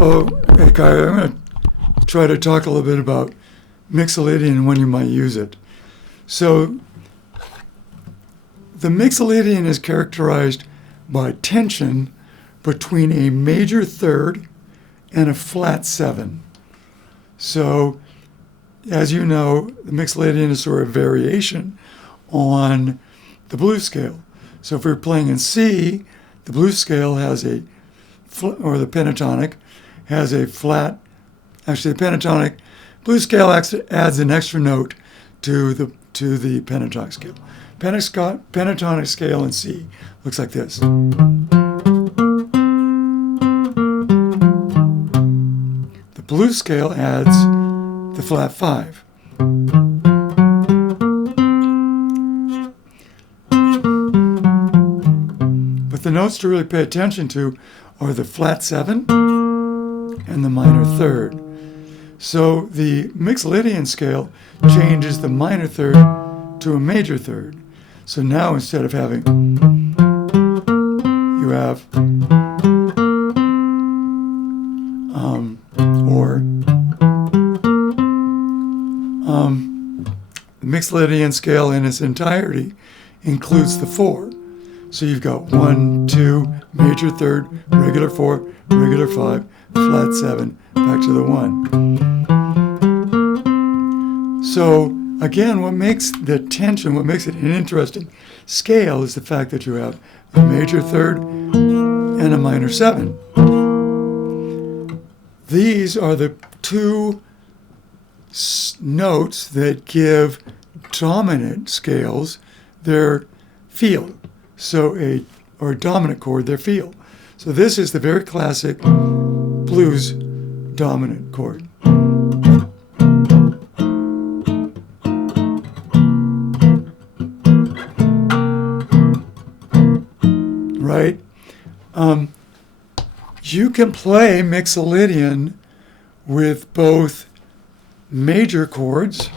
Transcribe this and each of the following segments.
So, hey, Kai, I'm going to try to talk a little bit about Mixolydian and when you might use it. So, the Mixolydian is characterized by tension between a major third and a flat 7. So, as you know, the Mixolydian is sort of a variation on the blues scale. So if we're playing in C, the blues scale has a, or the pentatonic has a flat, actually the pentatonic, blues scale adds an extra note to the pentatonic scale. Pentatonic scale in C looks like this. The blues scale adds the flat 5. But the notes to really pay attention to are the flat 7 and the minor third. So the Mixolydian scale changes the minor third to a major third. So now instead of having, you have the Mixolydian scale in its entirety includes the 4. So you've got 1, 2, major third, regular 4, regular 5, flat 7, back to the 1. So again, what makes the tension, what makes it an interesting scale is the fact that you have a major third and a minor 7. These are the two notes that give dominant scales their feel. So a dominant chord, their feel. So this is the very classic blues dominant chord. Right? You can play Mixolydian with both major chords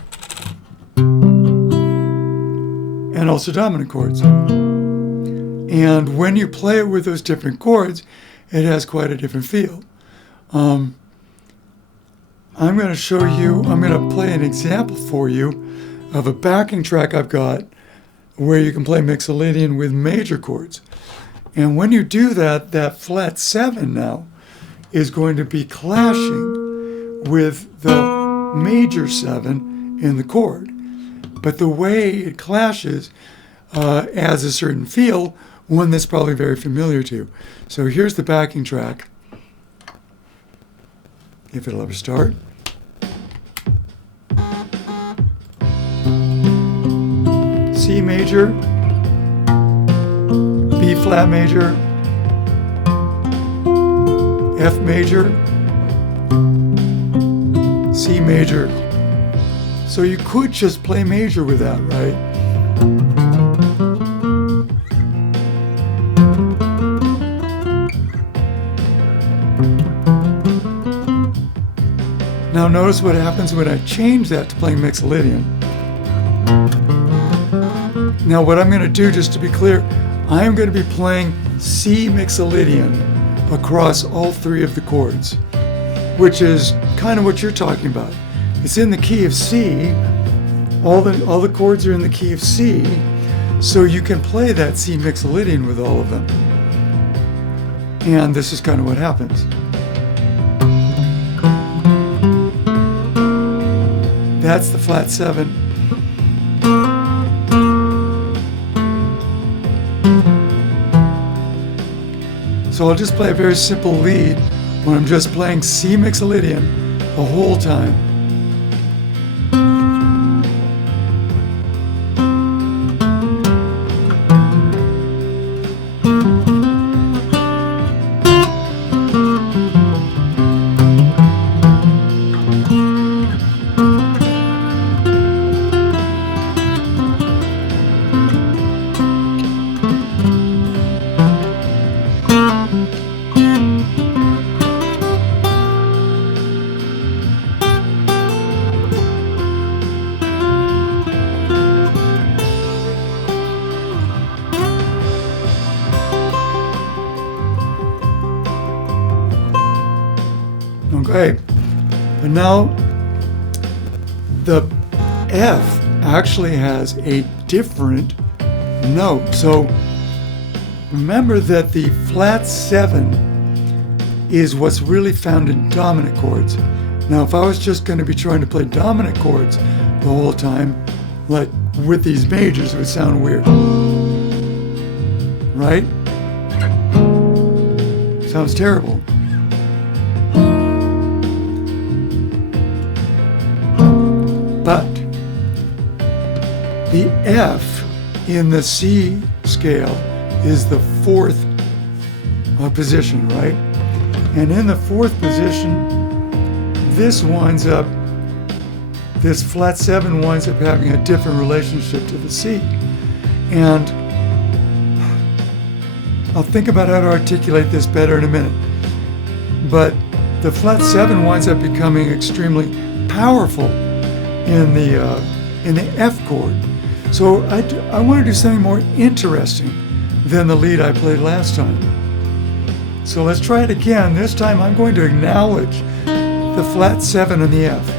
and also dominant chords. And when you play it with those different chords, it has quite a different feel. I'm going to show you, I'm going to play an example for you of a backing track I've got where you can play Mixolydian with major chords. And when you do that, that flat 7 now is going to be clashing with the major 7 in the chord. But the way it clashes adds a certain feel, one that's probably very familiar to you. So here's the backing track, if it'll ever start. C major, B flat major, F major, C major. So you could just play major with that, right? Now notice what happens when I change that to playing Mixolydian. Now what I'm going to do, just to be clear, I am going to be playing C Mixolydian across all 3 of the chords, which is kind of what you're talking about. It's in the key of C. All the chords are in the key of C, so you can play that C Mixolydian with all of them. And this is kind of what happens. That's the flat 7. So I'll just play a very simple lead when I'm just playing C Mixolydian the whole time. Okay, but now the F actually has a different note. So remember that the flat 7 is what's really found in dominant chords. Now, if I was just going to be trying to play dominant chords the whole time, like with these majors, it would sound weird. Right? Sounds terrible. But the F in the C scale is the 4th position, right? And in the 4th position, this flat 7 winds up having a different relationship to the C. And I'll think about how to articulate this better in a minute. But the flat 7 winds up becoming extremely powerful in the F chord. So I want to do something more interesting than the lead I played last time. So let's try it again. This time I'm going to acknowledge the flat 7 in the F.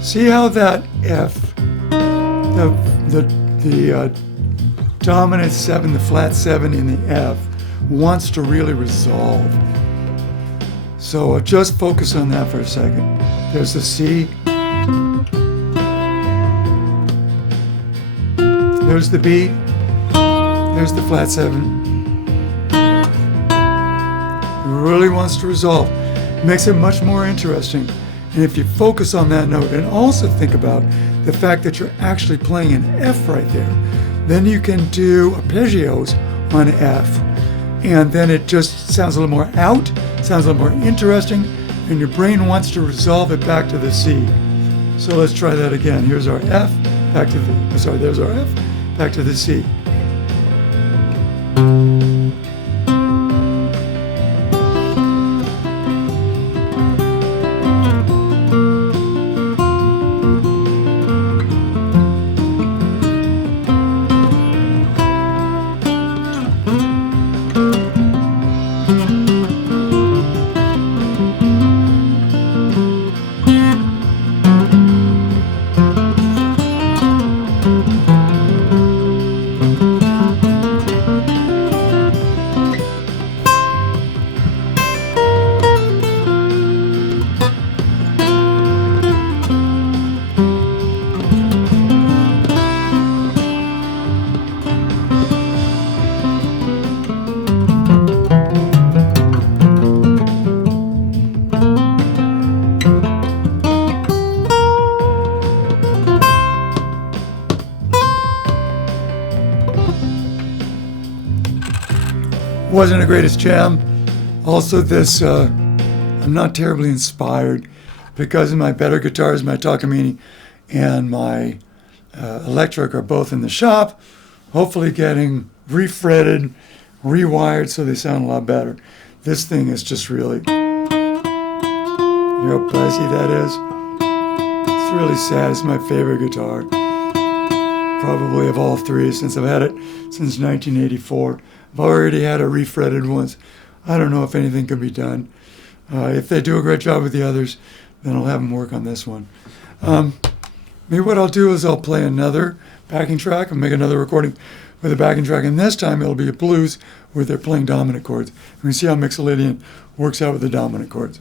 See how that F, the dominant 7, the flat 7 in the F, wants to really resolve. So just focus on that for a second. There's the C. There's the B. There's the flat 7. It really wants to resolve. It makes it much more interesting. And if you focus on that note and also think about the fact that you're actually playing an F right there, then you can do arpeggios on F. And then it just sounds a little more out, sounds a little more interesting, and your brain wants to resolve it back to the C. So let's try that again. Here's our F, back to the, there's our F, back to the C. Wasn't the greatest jam. Also this, I'm not terribly inspired because my better guitars, my Takamine and my electric are both in the shop, hopefully getting refretted, rewired so they sound a lot better. This thing is just really, you know how pricey that is? It's really sad. It's my favorite guitar, probably of all three, since I've had it since 1984. I've already had it refretted once. I don't know if anything can be done. If they do a great job with the others, then I'll have them work on this one. Maybe what I'll do is I'll play another backing track and make another recording with a backing track, and this time it'll be a blues where they're playing dominant chords. And we see how Mixolydian works out with the dominant chords.